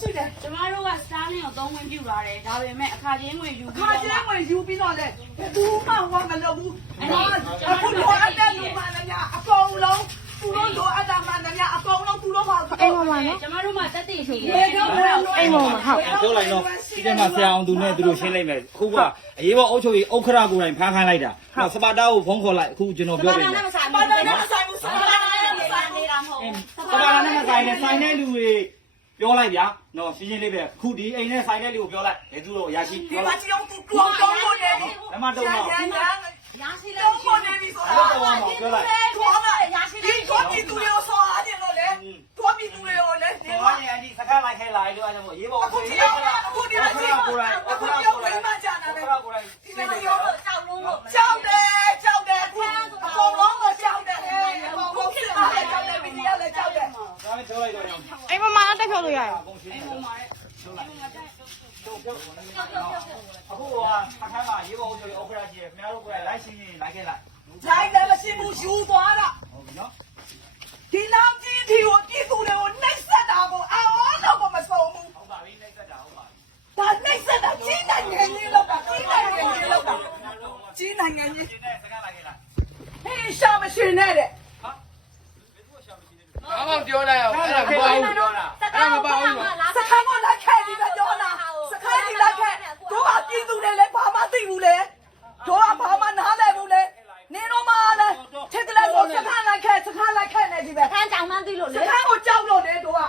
ရှိတယ်ကျမတို့က Starlink ကိုသုံးဝင်ပြူလာတယ်ဒါပေမဲ့အခါချင်းငွေယူပြီးခါတော့ကျဲဝင်ယူပြီးတော့လေဘူးမှဟောမလုပ်ဘူးအခုလိုအပ်တဲ့လူမှလည်းအကုန်လုံးသူတို့လိုအပ်တာမှလည်းအကုန်လုံးသူတို့ပါအိမ်ပေါ်မှာနော်ကျမတို့မှတက်တည်ရှိတယ်ဘယ်တော့မှအိမ်ပေါ်မှာဟုတ် ပြောလိုက်တော့ဒီထဲမှာဆရာအောင်သူနဲ့သူတို့ရှင်းလိုက်မယ်အခုကအရေးပေါ်အုပ်ချုပ်ရေးဥက္ခရာကိုယ်တိုင်ဖမ်းခိုင်းလိုက်တာစပါတာကိုဖုန်းခေါ်လိုက်အခုကျွန်တော်ပြောပြမယ်ပါပါနဲ့မဆိုင်ဘူးဆိုင်ပါနဲ့မဆိုင်ဘူးနေတာမဟုတ်စပါတာနဲ့ဆိုင်နဲ့ဆိုင်တဲ့လူတွေ ပြောလိုက်ဗျာနော်ရှင်းရှင်းလေးပဲခုဒီအိမ်နဲ့ဆိုင်တဲ့လူကိုပြောလိုက်ဘယ်သူတော့ရရှိဒီပြောမှာလိုက်ချီအောင်သူကောင်းကောင်းလို့နေပြီလမ်းမတော့တော့ရန်ရန်ရရှိလဲတော့ပေါ်နေပြီဆိုအဲ့တော့တော့တော့ပြောလိုက်ခေါ်လာရရှိဒီတော့ပြည်သူတွေကိုဆောအားတယ်လို့လေတော့ပြည်သူတွေကိုလည်းနေဒီပါမှာနေအဒီစကားလိုက်ခဲလာလို့အဲ့ဒါမို့ရေးပေါ်အုပ်အခုချုပ်ဒီ ရေး တော့အခုဒီတော့ ကိုယ်တိုင် အခုဒီတော့ဝိမကြတာ ဥ လေ က္ခရာကိုယ်တိုင်ရှ ဒီ င်း လို လိုက် ရော တော့ ကြောက်လုံးလို့ ကြောက်တယ်ကြောက်တယ်အခုအကုန်လုံးကကြောက်တယ်အကုန်လုံးဖြစ်လာတယ်ကြောက်တယ်ဗီဒီယိုလည်းကြောက်တယ် ဒါနဲ့ပြောလိုက်တော့ရအောင် အိမ်ပေါ်မှာတ က်ဖြုတ်လို့ရရအကုန်ရှင်းလိုက်အခုကအခါမှာရေးပေါ်အုပ်ချုပ်ရေးဥက္ခရာရှိရခင်ဗျားတို့ကိုယ်တိုင်လိုက်ရှင်းရင်လိုက်ခဲ့လိုက်ဂျိုင်းတယ်မရှိဘူးယူသွားတာဟုတ်ပြီနော် ဒီလောက်ကြီးဒီကိုပြည်သူတွေကိုနှိပ်စက်တာကိုအော်တော့မဆုံးဘူး ဟုတ်ပါပြီနှိမ့်ဆက်တာဟုတ်ပါပြီ ဒါနှိပ်စက်တာကြီးနိုင်ငံကြီးလောက်တာကြီးနိုင်ငံကြီးလောက်တာကြီးနိုင်ငံကြီး ရှင်းတဲ့စကားလိုက်ခဲ့လိုက် ဟေးရှာမရှိနဲ့တဲ့ ဘာမှပြောလိုက်အောင်အဲ့ဒါမပေါ့ဘူး ပြောတာ အဲ့ဒါမပေါ့ဘူးနော် စခန်းကလိုက်ခဲ့ဒီကပြောတာစခန်းကြီးလိုက်ခဲ့တို့ကပြည်သူတွေလည်းဘာမှသိဘူးလေတို့ကဘာမှနားလည်ဘူးလေနေတော့မှလည်းထက်ကလေးကိုစခန်းလိုက်ခဲ့စခန်းလိုက်ခဲ့နေ ဒီပဲခန်းကြောင်မှန်းသိလို့စလေခန်းကိုကြောက်လို့လေတို့က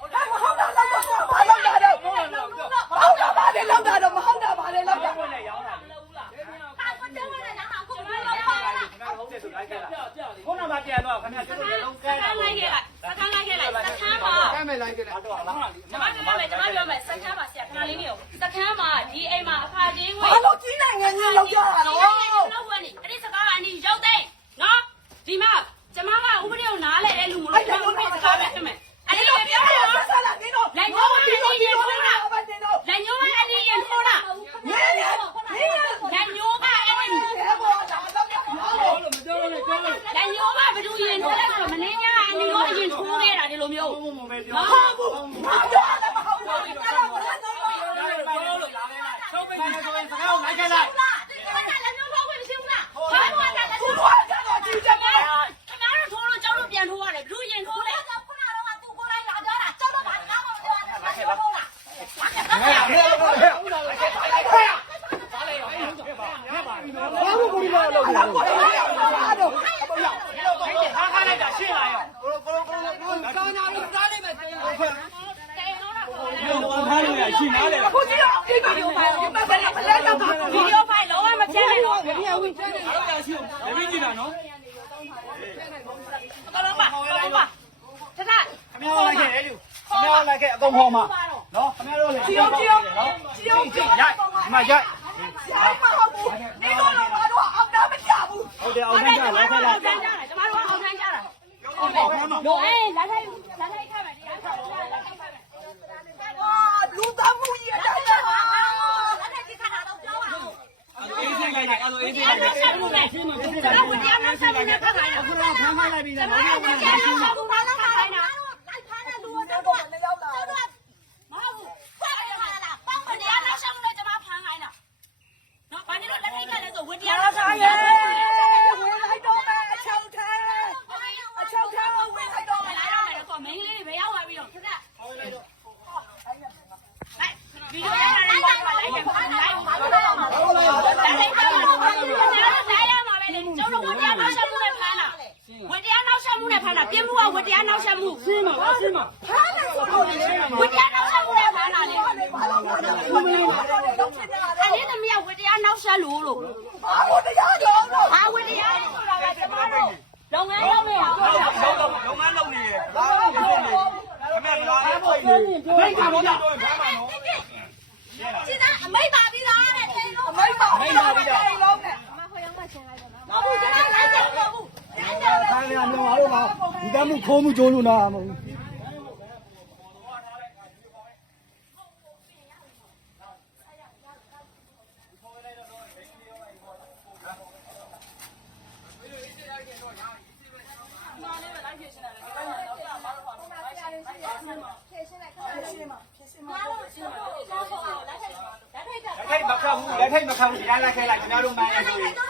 ဟုတ်တာဟုတ်တာလောက်တော့ဘာလောက်တာတော့ဟုတ်တာဘာလဲလောက်တာတော့မဟုတ်တာဘာလဲလောက်တာဘယ်နဲ့ရောင်းတာလဲဟာကိုတဲဝင်နေတာဟာကိုမခင်လောက်ဗျာပါးဟုတ်တယ်ဆိုလိုက်ခဲ့လိုက်ခုနကပြန်တော့ခင်ဗျားတို့လည်းလုံးစကဲကန်းလိုက်ခဲ့လိုက်စကန်းလိုက်ခဲ့လိုက်စကန်းမှာကမ်းမယ်လိုက်ကြတယ်တော့လားကျမပြောမယ်ကျမပြောမယ်စကန်းမှာဆရာခဏလေးနေအောင်စကန်းမှာဒီအိမ်မှာအခါချင်းငွေဘာလို့ကြီးနိုင်ငံကြီးလောက်ကြတာတော့ လောက်ဝင်နေအဲ့ဒီစကားကအနီရုပ်သိမ်းနော်ဒီမှာကျမကဥပဒေကိုနားလဲတဲ့လူမလို့ကျမဥပဒေစကားပဲဖြစ်မယ်အဲ့ဒီလိုပြောတယ်နော် ဆက်လာနေတော့လက်ညှိုးမတီးတော့တီးတော့ဘာပဲနေတော့ လက်ညိုးကအနီရင်ထိုးတာ နေနေနေ လက်ညိုးကအနီ နေဘောလာတော့ရအောင် လို့မပြောလို့လေပြောလို့ လက်ညိုးကဘယ်သူရင်ထိုးလဲဆိုတော့မင်းညာအနီရောအရင်ထိုးခဲ့တာဒီလိုမျိုး ဘုံဘုံပဲပြော မဟုတ်ဘူးဘာပြောလဲမဟုတ်ဘူးအဲ့ဒါဘာလဲတော့ ပြောလို့လာခဲ့လိုက်ချုပ်ပိတ်နေဆိုရင်စကားကိုလိုက်ခဲ့လိုက် လက်ညိုးဖောက်ဝင်မရှိဘူးလားဘာလို့ကလက်ညိုး သူ ထိုး တို့ကကတော့ကြည့်ကြတယ် ခင်ဗျားတို့ထိုးလို့ကျောင်းတို့ပြန်ထိုးရတယ်ဘယ်သူရင်ထိုးလဲခုနကတော့သူကိုလိုက်လာကြတာကျောင်းတို့ဘာမှမပြောတာလက်ညိုးထိုးတာ ဘာလို့ကိုလာလို့လာကိုလာတော့တော့ခါခါလိုက်တာရှင်းလာရောကာနာပြီးစားလိုက်မယ်တဲတော့တာခေါ်လဲဘုံခါလို့ရရှင်းနားလေအခုကြည့်တော့ဒီဗီဒီယိုဖိုင်ဒီမှာပဲဖလဲတော့တာဗီဒီယိုဖိုင်လုံးဝမဖြတ်နိုင်တော့ဘူးပြန်ဝင်ပြန်နေအဲ့ဒါရှိတယ်ဒီကြည့်တာနော်အကလုံးပါအကလုံးပါတထခင်ဗျားလိုက်ခဲ့လေလူခင်ဗျားလိုက်ခဲ့အကုန်ဟောမှာနော်ခင်ဗျားတို့လည်းကြည့်အောင်ကြည့်အောင်ကြည့်အောင်ကြည့်ရိုက်ဒီမှာရိုက်ရိုက်မဟုတ်ဘူးဒီတော့တော့ဘာတော့အောင်တာမကြဘူး ဟုတ်တယ်ဟုအောင်တ်ထတယ်မ်းကျကြမလိုက်တို့ခဲ့အောလိုက်က်ထမ်းကြတယ်ကျမတို့အောက်ထမ်းကြတာဟုတ်ပါဘူးနော်တို့အေးလက်ထိုက်လက်ထိုက်ခတ်မယ်တရားခတ်လက်ထိုက်ခတ်မယ်哇，လူသားမှုကြီးအတိုင်းပါလက်ထိုက်ခတ်တာတော့ပြောပါဦးအေးစင်လိုက်တယ်အဲ့လိုအေးစင်တရားလိုက်နှောတယ်က်ဆက်မှုနဲ့ကျွန်တော်ဝင်တရားနှောက်ဆက်မှုနဲ့ခတ်ခိုင်းတာအခုတော့ဖမ်းခိုင်းလိုက်ပြီကျနော်မတို့တရားနှောက်ဆက်မှုနဲ့ခတ်ခိုင်းတာလိုက်ဖမ်းတဲ့လူကတော့မရောက်လာဘူးမဟုတ်ဘူးဖတ်ရတာလားပေါင်းမတရားနှောက်ဆက်မှုနဲ့ကျမဖမ်းခိုင်းတာနော်ဘာလို့လက်ထိုက်ခတ်လဲဆိုဝင်တရားနှောက်ဆက်မှု ရဲ နဲ့ ဝင်လိုက်တော့မယ်အချောက်ထဲအချောက်ထဲဝင်လိုက်တော့မယ် လာရမယ်ဆိုမင်းလေးတွေဘယ်ရောက်သွားပြီးတော့ခက်ခက်လိုက်ဗီဒီယိုရတာလည်းလိုက်ပါလိုက်တယ်လိုက်ပါလိုက်ပါလိုက်ပါလိုက်ရမှာပဲလေကျုပ်တို့ဝန်တရားနောက်ဆက်မှုနဲ့ဖမ်းတာဝန်တရားနောက်ဆက်မှုနဲ့ဖမ်းတာပြင်းမှုကဝန်တရားနော က်ဆက်မှုရှင်းပါပါရှင်းပါဖမ်းတယ်ဆိုတော့လေဝန်တရားနောက်ဆက်မှုနဲ့ဖမ်းတာလေဘာလို့ဖမ်းတယ်ဘယ်လိုလဲတော့ဖြစ်နေတာလဲအလေးသမီးကဝန်တရားနောက်ဆက်လို့လို့ဘာလို့တရားတော့လို့အာဝန်တရားဆိုတာကကျမတို့လုပ်ငန်းလုပ်နေတာပြောတာလုံးလုံးလုံးမလုံးနေရလာလို့ဖြစ်နေခင်ဗျားလာဖို့နေမိတ်ကဘောတော့ မှုခိုးမှုကြုံလို့နာမဟုတ်ဘူးလက်ထိုက်မခံဘူးလက်ထိုက်မခံဘူးဒီတိုင်းလိုက်ခဲလိုက်ကျွန်တော်တို့မှန်ရတယ်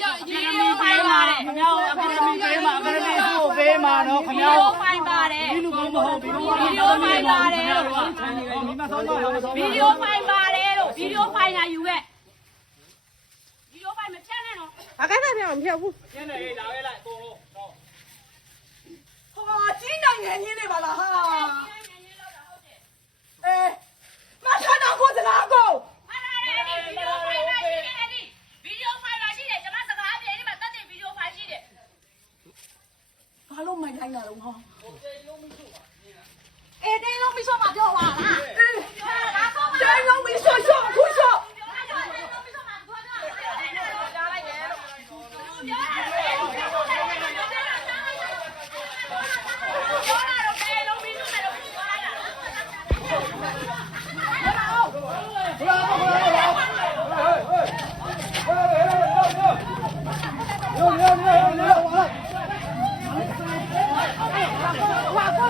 ရေးရေးပေးပါတဲ့ခမရောအကယ်ဒမီပေးပါအကယ်ဒမီကိုပေးပါနော်ခမရောပိုင်ပါတယ်ဒီလူကောင်းမဟုတ်ဘူးဗီဒီယိုပိုင်ပါတယ်လို့မိမဆုံးတော့ဗီဒီယိုပိုင်ပါတယ်လို့ဗီဒီယိုပိုင်တာယူခဲ့ဗီဒီယိုပိုင်မဖြတ်နဲ့နော်အကယ်ဒမီမဖြတ်ဘူးဖြတ်နေလေလာခဲ့လိုက်အကုန်လုံးဟောချင်းနိုင်ငံကြီးနေပါလားဟာ ထိုင်ထိုင်လာတော့ဟောအေးတင်းလုံးမရှော့မှာပြောပါလား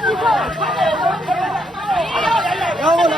然后？